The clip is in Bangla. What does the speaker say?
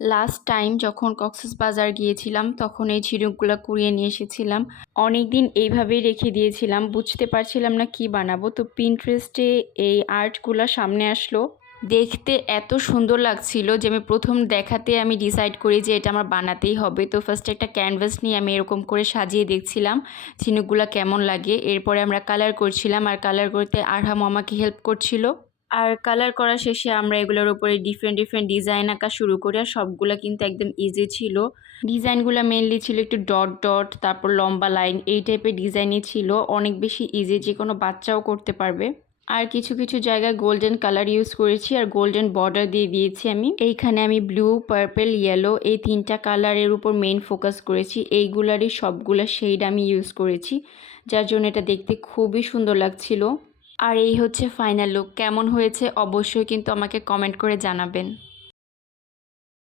লাস্ট টাইম যখন কক্সবাজার গিয়েছিলাম তখন এই ঝিনুকগুলো কুড়িয়ে নিয়ে এসেছিলাম। অনেক দিন এইভাবেই রেখে দিয়েছিলাম, বুঝতে পারছিলাম না কি বানাবো। তো পিন্টারেস্টে এই আর্টগুলো সামনে আসলো, দেখতে এত সুন্দর লাগছিল যে আমি প্রথম দেখাতে আমি ডিসাইড করি যে এটা আমার বানাতেই হবে। তো ফার্স্টে একটা ক্যানভাস নিয়ে আমি এরকম করে সাজিয়ে দেখছিলাম ঝিনুকগুলো কেমন লাগে। এরপরে আমরা কালার করছিলাম, আর কালার করতে আরহাম আমাকে হেল্প করছিল। আর কালার করা শেষে আমরা এগুলোর উপরে ডিফারেন্ট ডিফারেন্ট ডিজাইন আঁকা শুরু করি, আর সবগুলো কিন্তু একদম ইজি ছিল। ডিজাইনগুলো মেনলি ছিল একটু ডট ডট, তারপর লম্বা লাইন, এই টাইপের ডিজাইনই ছিল। অনেক বেশি ইজি, যে কোনো বাচ্চাও করতে পারবে। আর কিছু কিছু জায়গায় গোল্ডেন কালার ইউজ করেছি, আর গোল্ডেন বর্ডার দিয়ে দিয়েছি আমি। এইখানে আমি ব্লু, পার্পল, ইয়েলো এই তিনটা কালারের উপর মেইন ফোকাস করেছি। এইগুলারই সবগুলা শেড আমি ইউজ করেছি, যার জন্য এটা দেখতে খুবই সুন্দর লাগছিল। আর এই হচ্ছে ফাইনাল লুক। কেমন হয়েছে অবশ্যই কিন্তু আমাকে কমেন্ট করে জানাবেন।